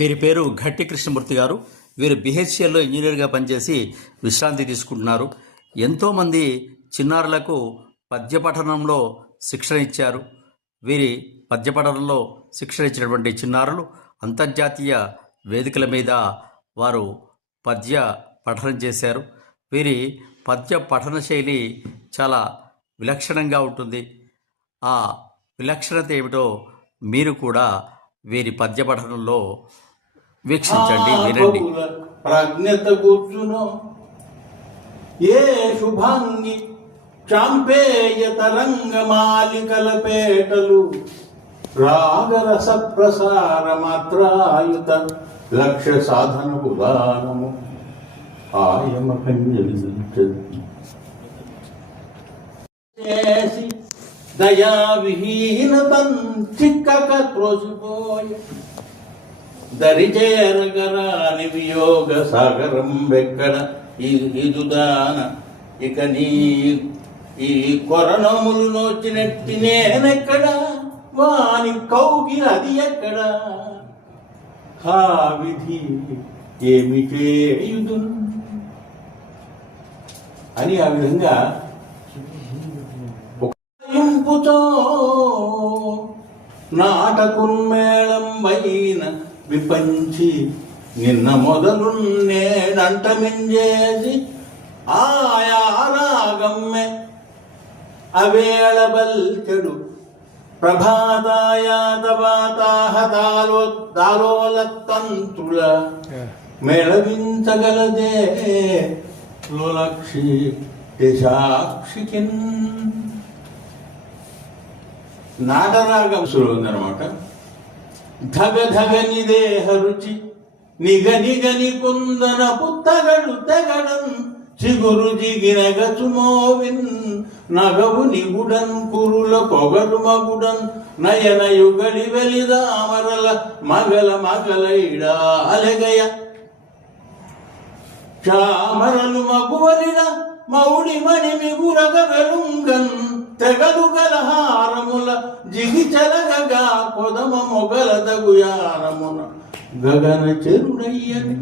వీరి పేరు ఘట్టి కృష్ణమూర్తి గారు. వీరు బిహెచ్ఎల్లో ఇంజనీర్గా పనిచేసి విశ్రాంతి తీసుకుంటున్నారు. ఎంతోమంది చిన్నారులకు పద్యపఠనంలో శిక్షణ ఇచ్చారు. వీరి పద్యపఠనంలో శిక్షణ ఇచ్చినటువంటి చిన్నారులు అంతర్జాతీయ వేదికల మీద వారు పద్య పఠనం చేశారు. వీరి పద్య పఠన శైలి చాలా విలక్షణంగా ఉంటుంది. ఆ విలక్షణత ఏమిటో మీరు కూడా వీరి పద్య పఠనంలో వీక్షించండి, వినండి. ప్రజ్ఞత కూర్చునో ఏ శుభాంగి చాంపేయ తరంగ మాలికల పేటలు రాగరస ప్రసార మాత్రాయుత లక్ష్య సాధన పురాణము ఆయమ చేసి దయా విహీనతం చిక్కక త్రోసిపోయ దరిచేరగరాని వియోగ సాగరం వెక్కడ ఇదుదాన ఇక నీ ఈ కొరణములు నోచినట్టి నేనెక్కడ వాని కౌగిల అది ఎక్కడ హా విధి ఏమి చేయుదు అని ఆ విధంగా నాటకున్మేళం వైన విపంచి నిన్న మొదలు నేనంట మింజేసి ఆయా రాగమ్మె అవేళ బల్చెడు ప్రభాతాయాతవాతాహతాలోలతంత్రుల మేళవించగలదే లోలక్షి సాక్షికిన్ నాటరాగం సులువు ఉందన్నమాట. ధగ ధగ నిదేహ రుచి నిగ నిగని కుందన పుత్తగడు తెగడన్ చిగురు జిగినగచుమోవిన్ నగవు నిగుడన్ కురుల పొగరు మగుడన్ నయన యుగడి వెలిదామరల మగల మగలైడా అలెగయ చామరలు మగువలిన మౌడి మణి మిగురగ వెలుంగన్ తెగదు గలహారముల జిగి చెలగగా కొదమ మొగల దగుయారమున గగన చెరుడయ్యని